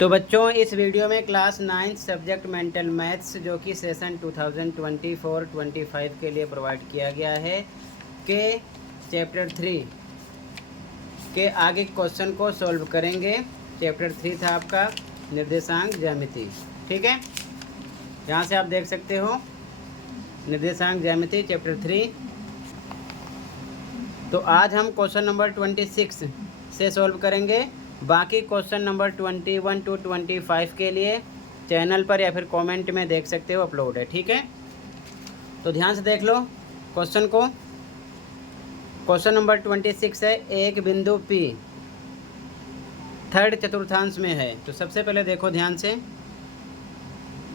तो बच्चों इस वीडियो में क्लास 9 सब्जेक्ट मेंटल मैथ्स जो कि सेशन 2024-25 के लिए प्रोवाइड किया गया है के चैप्टर 3 के आगे क्वेश्चन को सॉल्व करेंगे। चैप्टर 3 था आपका निर्देशांक ज्यामिति। ठीक है, यहाँ से आप देख सकते हो निर्देशांक ज्यामिति चैप्टर 3। तो आज हम क्वेश्चन नंबर 26 से सॉल्व करेंगे। बाकी क्वेश्चन नंबर 21 to 25 के लिए चैनल पर या फिर कमेंट में देख सकते हो, अपलोड है। ठीक है, तो ध्यान से देख लो क्वेश्चन को। क्वेश्चन नंबर 26 है, एक बिंदु P थर्ड चतुर्थांश में है। तो सबसे पहले देखो ध्यान से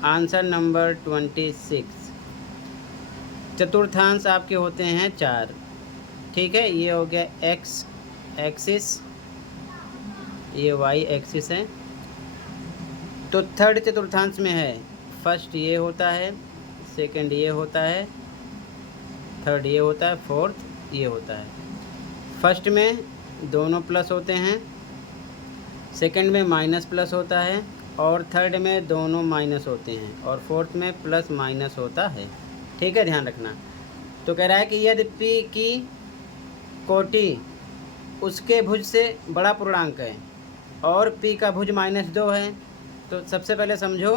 आंसर नंबर 26। चतुर्थांश आपके होते हैं 4। ठीक है, ये हो गया एक्स एक्सिस, ये वाई एक्सिस है। तो थर्ड चतुर्थांश में है, फर्स्ट ये होता है, सेकंड ये होता है, थर्ड ये होता है, फोर्थ ये होता है। फर्स्ट में दोनों प्लस होते हैं, सेकंड में माइनस प्लस होता है, और थर्ड में दोनों माइनस होते हैं, और फोर्थ में प्लस माइनस होता है। ठीक है, ध्यान रखना। तो कह रहा है कि यदि P की कोटि उसके भुज से बड़ा पूर्णांक है और P का भुज -2 है, तो सबसे पहले समझो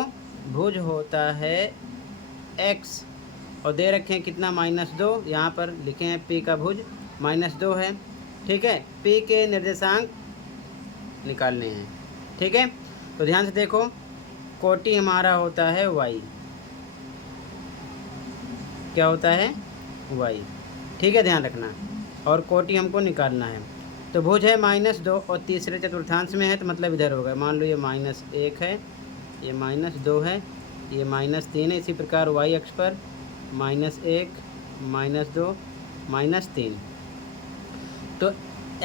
भुज होता है x और दे रखे हैं कितना -2। यहाँ पर लिखे हैं P का भुज -2 है। ठीक है, P के निर्देशांक निकालने हैं। ठीक है, तो ध्यान से देखो कोटि हमारा होता है y, क्या होता है y। ठीक है, ध्यान रखना, और कोटि हमको निकालना है। तो भुज है -2 और तीसरे चतुर्थांश में है, तो मतलब इधर होगा। मान लो ये -1 है, ये -2 है, ये -3 है। इसी प्रकार y अक्ष पर -1 -2 -3। तो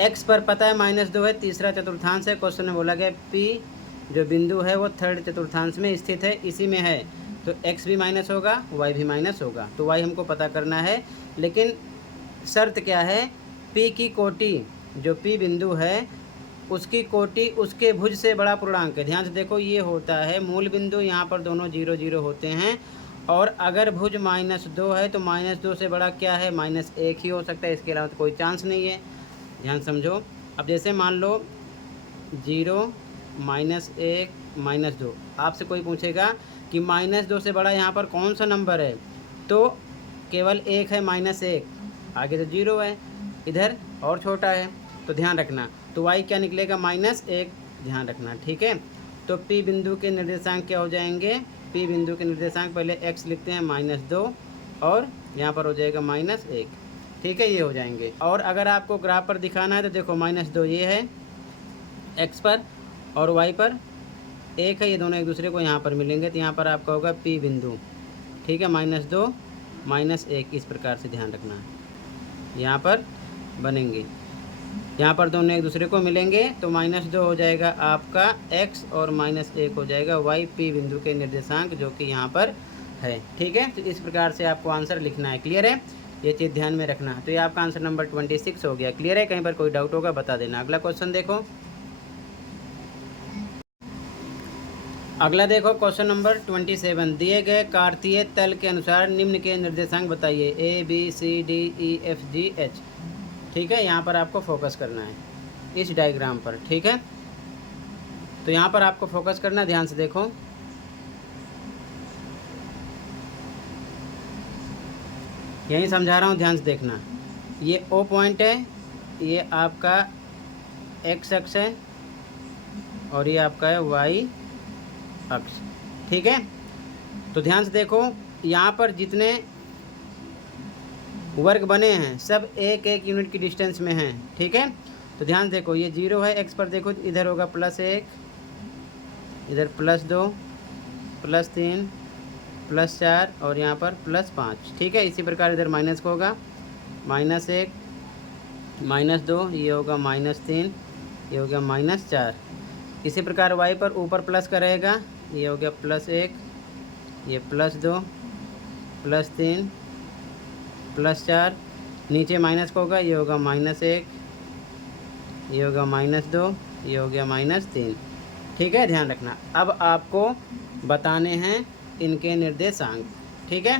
x पर पता है -2 है, तीसरा चतुर्थांश है। क्वेश्चन में बोला गया P जो बिंदु है वो थर्ड चतुर्थांश में स्थित है, इसी में है। तो x भी माइनस होगा, y भी माइनस होगा। तो y हमको पता करना है, लेकिन शर्त क्या है, P की कोटि जो P बिंदु है उसकी कोटि उसके भुज से बड़ा पूर्णांक है। ध्यान से देखो, ये होता है मूल बिंदु, यहाँ पर दोनों 0 0 होते हैं। और अगर भुज -2 है तो -2 से बड़ा क्या है, -1 ही हो सकता है, इसके अलावा तो कोई चांस नहीं है। ध्यान समझो। अब जैसे मान लो 0 -1 -2, आपसे कोई पूछेगा कि -2 से बड़ा यहाँ पर कौन सा नंबर है, तो केवल एक है -1, आगे तो 0 है, इधर और छोटा है। तो ध्यान रखना, तो y क्या निकलेगा, -1, ध्यान रखना। ठीक है, तो P बिंदु के निर्देशांक क्या हो जाएंगे, P बिंदु के निर्देशांक पहले x लिखते हैं -2 और यहाँ पर हो जाएगा -1। ठीक है, ये हो जाएंगे। और अगर आपको ग्राफ पर दिखाना है तो देखो -2 ये है x पर और y पर 1 है, ये दोनों एक दूसरे को यहाँ पर मिलेंगे, तो यहाँ पर आपका होगा P बिंदु। ठीक है, -2 -1, इस प्रकार से ध्यान रखना है, यहाँ पर बनेंगे, यहाँ पर दोनों एक दूसरे को मिलेंगे। तो -2 हो जाएगा आपका x और -1 हो जाएगा y, P बिंदु के निर्देशांक जो कि यहाँ पर है। ठीक है, तो इस प्रकार से आपको आंसर लिखना है। क्लियर है, ये चीज़ ध्यान में रखना। तो ये आपका आंसर नंबर 26 हो गया। क्लियर है, कहीं पर कोई डाउट होगा बता देना। अगला क्वेश्चन देखो। अगला देखो क्वेश्चन नंबर 27, दिए गए कार्तीय तल के अनुसार निम्न के निर्देशांक बताइए, ABCDEFGH। ठीक है, यहाँ पर आपको फोकस करना है इस डायग्राम पर। ठीक है, तो यहाँ पर आपको फोकस करना, ध्यान से देखो। यही समझा रहा हूँ, ध्यान से देखना। ये O पॉइंट है, ये आपका x अक्ष है और ये आपका है y अक्ष। ठीक है, तो ध्यान से देखो, यहाँ पर जितने वर्ग बने हैं सब 1 यूनिट की डिस्टेंस में हैं। ठीक है, तो ध्यान देखो, ये 0 है, x पर देखो इधर होगा +1, इधर +2 +3 +4 और यहाँ पर +5। ठीक है, इसी प्रकार इधर माइनस को होगा -1 -2, ये होगा -3, ये हो गया -4। इसी प्रकार y पर ऊपर प्लस का रहेगा, ये हो गया +1, ये +2 +3 +4, नीचे माइनस को होगा, ये होगा -1, ये होगा -2, ये हो गया -3। ठीक है, ध्यान रखना। अब आपको बताने हैं इनके निर्देशांक। ठीक है,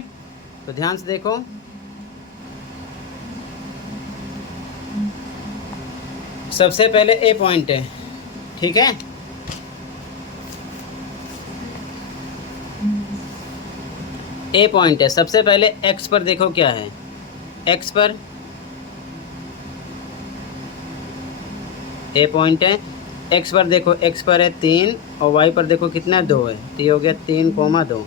तो ध्यान से देखो। सबसे पहले ए पॉइंट है, ठीक है। ए पॉइंट है, सबसे पहले एक्स पर देखो क्या है। एक्स पर ए पॉइंट है, एक्स पर देखो, एक्स पर है 3 और वाई पर देखो कितना 2 है, तो ये हो गया 3,2।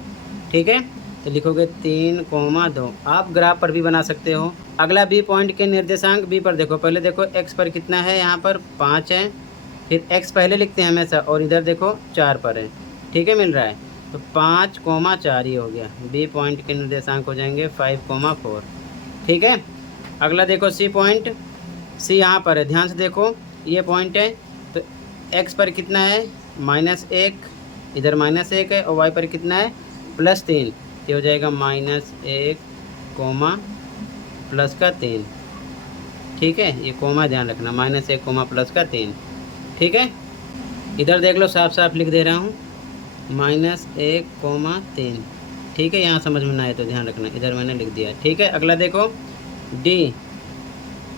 ठीक है, तो लिखोगे 3,2। आप ग्राफ पर भी बना सकते हो। अगला बी पॉइंट के निर्देशांक बी पर देखो। पहले देखो एक्स पर कितना है, यहाँ पर 5 है, फिर एक्स पहले लिखते हैं हमेशा, और इधर देखो 4 पर है। ठीक है, मिल रहा है, तो 5,4 ही हो गया। बी पॉइंट के निर्देशांक हो जाएंगे 5,4। ठीक है, अगला देखो सी पॉइंट। सी यहाँ पर है, ध्यान से देखो, ये पॉइंट है, तो एक्स पर कितना है, -1, इधर -1 है, और वाई पर कितना है, +3, ये हो जाएगा -1, +3। ठीक है, ये कोमा ध्यान रखना, -1, +3। ठीक है, इधर देख लो, साफ साफ लिख दे रहा हूँ, -1, 3। ठीक है, यहाँ समझ में ना आए तो ध्यान रखना, इधर मैंने लिख दिया। ठीक है, अगला देखो डी।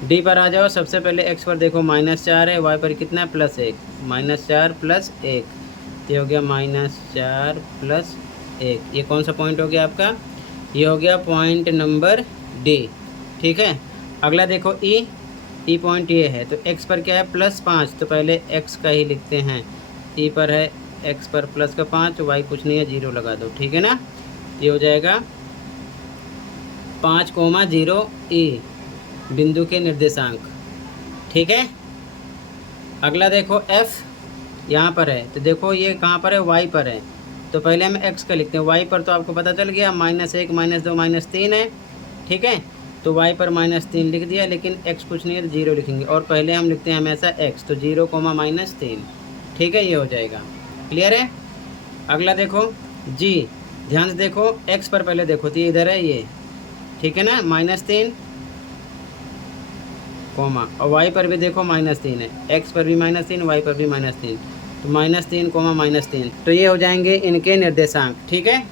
डी पर आ जाओ। सबसे पहले एक्स पर देखो -4 है, वाई पर कितना है, +1, -4 +1, ये हो गया -4 +1। ये कौन सा पॉइंट हो गया आपका, ये हो गया पॉइंट नंबर डी। ठीक है, अगला देखो ई। ई पॉइंट ये है, तो एक्स पर क्या है, +5, तो पहले एक्स का ही लिखते हैं। ई पर है, एक्स पर +5, वाई कुछ नहीं है, 0 लगा दो। ठीक है ना, ये हो जाएगा 5,0 ई बिंदु के निर्देशांक। ठीक है, अगला देखो एफ, यहाँ पर है, तो देखो ये कहाँ पर है, वाई पर है, तो पहले हम एक्स का लिखते हैं। वाई पर तो आपको पता चल गया, -1, -2, -3 है। ठीक है, तो वाई पर -3 लिख दिया, लेकिन एक्स कुछ नहीं है, तो 0 लिखेंगे, और पहले हम लिखते हैं हमेशा एक्स, तो 0, -3। ठीक है, ये हो जाएगा। क्लियर है, अगला देखो जी। ध्यान से देखो, एक्स पर पहले देखो, तो ये इधर है ये। ठीक है ना, -3, और वाई पर भी देखो -3 है, एक्स पर भी -3, वाई पर भी -3, तो -3, -3। तो ये हो जाएंगे इनके निर्देशांक। ठीक है,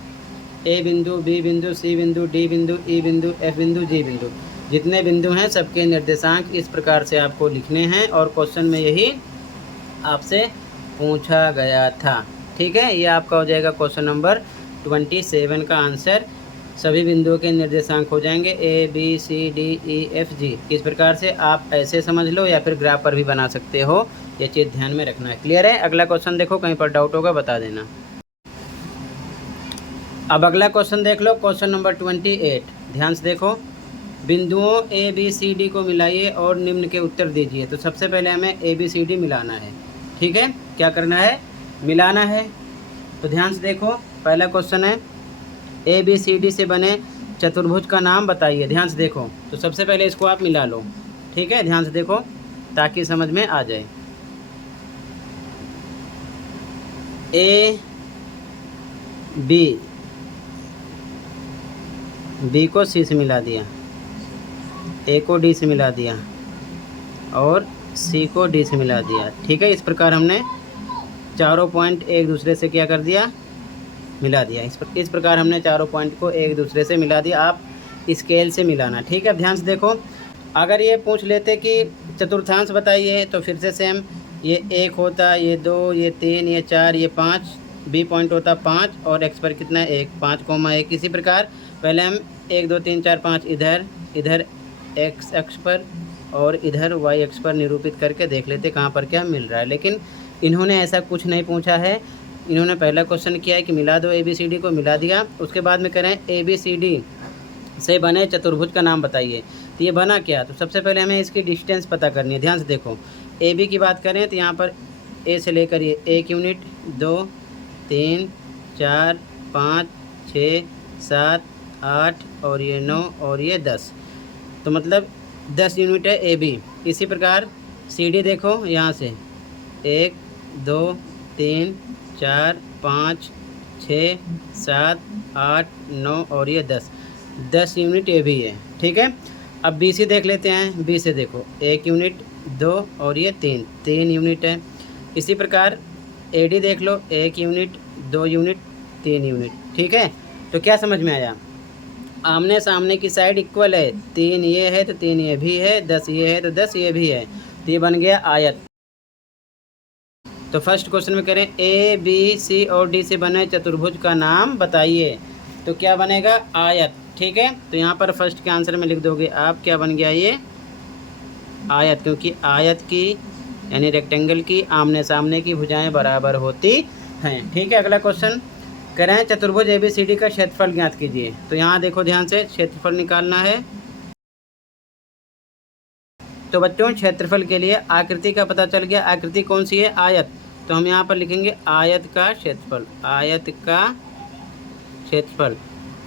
ए बिंदु, बी बिंदु, सी बिंदु, डी बिंदु, ई बिंदु, एफ बिंदु, जी बिंदु, जितने बिंदु हैं सबके निर्देशांक इस प्रकार से आपको लिखने हैं, और क्वेश्चन में यही आपसे पूछा गया था। ठीक है, ये आपका हो जाएगा क्वेश्चन नंबर 27 का आंसर। सभी बिंदुओं के निर्देशांक हो जाएंगे ए, बी, सी, डी, ई, एफ, जी। इस प्रकार से आप ऐसे समझ लो, या फिर ग्राफ पर भी बना सकते हो, ये चीज़ ध्यान में रखना है। क्लियर है, अगला क्वेश्चन देखो, कहीं पर डाउट होगा बता देना। अब अगला क्वेश्चन देख लो, क्वेश्चन नंबर 28। ध्यान से देखो, बिंदुओं ए, बी, सी, डी को मिलाइए और निम्न के उत्तर दीजिए। तो सबसे पहले हमें ए, बी, सी, डी मिलाना है। ठीक है, क्या करना है, मिलाना है। तो ध्यान से देखो, पहला क्वेश्चन है, ए, बी, सी, डी से बने चतुर्भुज का नाम बताइए। ध्यान से देखो, तो सबसे पहले इसको आप मिला लो। ठीक है, ध्यान से देखो ताकि समझ में आ जाए। ए, बी, बी को सी से मिला दिया, ए को डी से मिला दिया, और सी को डी से मिला दिया। ठीक है, इस प्रकार हमने चारों पॉइंट एक दूसरे से क्या कर दिया, मिला दिया। इस प्रकार हमने चारों पॉइंट को एक दूसरे से मिला दिया। आप स्केल से मिलाना। ठीक है, ध्यान से देखो, अगर ये पूछ लेते कि चतुर्थांश बताइए, तो फिर से सेम, ये 1 होता, ये 2, ये 3, ये 4, ये 5, बी पॉइंट होता 5, और एक्स पर कितना है 1, 5,1। इसी प्रकार पहले हम 1, 2, 3, 4, 5 इधर एक्स अक्ष पर और इधर वाई अक्ष पर निरूपित करके देख लेते कहाँ पर क्या मिल रहा है। लेकिन इन्होंने ऐसा कुछ नहीं पूछा है। इन्होंने पहला क्वेश्चन किया है कि मिला दो ए, बी, सी, डी को, मिला दिया। उसके बाद में कह रहे हैं ए, बी, सी, डी से बने चतुर्भुज का नाम बताइए। तो ये बना क्या, तो सबसे पहले हमें इसकी डिस्टेंस पता करनी है। ध्यान से देखो, ए, बी की बात करें तो यहाँ पर ए से लेकर ये 1 यूनिट, 2, 3, 4, 5, 6, 7, 8, और ये 9, और ये 10, तो मतलब 10 यूनिट है ए, बी। इसी प्रकार सी, डी देखो, यहाँ से 1, 2, 3, 4, 5, 6, 7, 8, 9, और ये 10 यूनिट ए भी है। ठीक है, अब बी सी देख लेते हैं। बी से देखो 1 यूनिट, 2, और ये 3 यूनिट है। इसी प्रकार AD देख लो, 1 यूनिट, 2 यूनिट, 3 यूनिट। ठीक है, तो क्या समझ में आया? आमने सामने की साइड इक्वल है, 3 ये है तो 3 ये भी है, 10 ये है तो 10 ये भी है, तो ये बन गया आयत। तो फर्स्ट क्वेश्चन में करें ABC और D से बने चतुर्भुज का नाम बताइए, तो क्या बनेगा? आयत। ठीक है, तो यहाँ पर फर्स्ट के आंसर में लिख दोगे आप, क्या बन गया ये? आयत, क्योंकि आयत की यानी रेक्टेंगल की आमने सामने की भुजाएं बराबर होती हैं। ठीक है, अगला क्वेश्चन करें चतुर्भुज ABCD का क्षेत्रफल ज्ञात कीजिए। तो यहाँ देखो ध्यान से, क्षेत्रफल निकालना है। तो बच्चों क्षेत्रफल के लिए आकृति का पता चल गया, आकृति कौन सी है? आयत। तो हम यहाँ पर लिखेंगे आयत का क्षेत्रफल, आयत का क्षेत्रफल।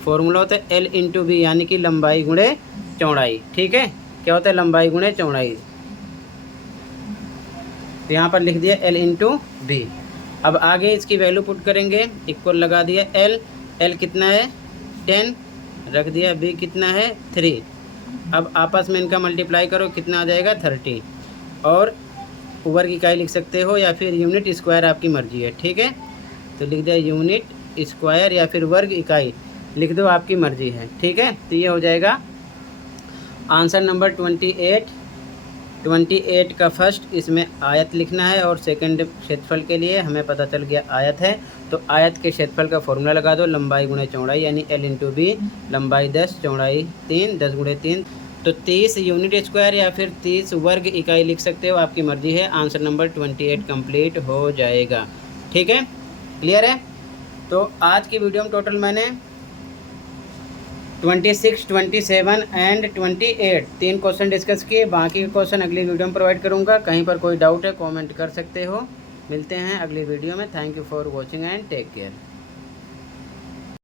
फॉर्मूला होता है L इंटू बी, यानी कि लंबाई गुणे चौड़ाई। ठीक है, क्या होता है? लंबाई गुणे चौड़ाई। तो यहाँ पर लिख दिया L इंटू बी। अब आगे इसकी वैल्यू पुट करेंगे, इक्वल लगा दिया L कितना है? 10 रख दिया, B कितना है? 3। अब आपस में इनका मल्टीप्लाई करो, कितना आ जाएगा? 30। और वर्ग इकाई लिख सकते हो या फिर यूनिट स्क्वायर, आपकी मर्जी है। ठीक है, तो लिख दिया यूनिट स्क्वायर या फिर वर्ग इकाई लिख दो, आपकी मर्जी है। ठीक है, तो ये हो जाएगा आंसर नंबर 28 का फर्स्ट इसमें आयत लिखना है, और सेकंड क्षेत्रफल के लिए हमें पता चल गया आयत है। तो आयत के क्षेत्रफल का फॉर्मूला लगा दो, लंबाई गुणे चौड़ाई, यानी L इंटू बी, लंबाई 10, चौड़ाई 3, 10 गुणे 3, तो 30 यूनिट स्क्वायर या फिर 30 वर्ग इकाई लिख सकते हो, आपकी मर्जी है। आंसर नंबर 28 कंप्लीट हो जाएगा। ठीक है, क्लियर है? तो आज की वीडियो में टोटल मैंने 26, 27 एंड 28 3 क्वेश्चन डिस्कस किए। बाकी के क्वेश्चन अगली वीडियो में प्रोवाइड करूंगा। कहीं पर कोई डाउट है कमेंट कर सकते हो। मिलते हैं अगली वीडियो में। Thank you for watching and take care.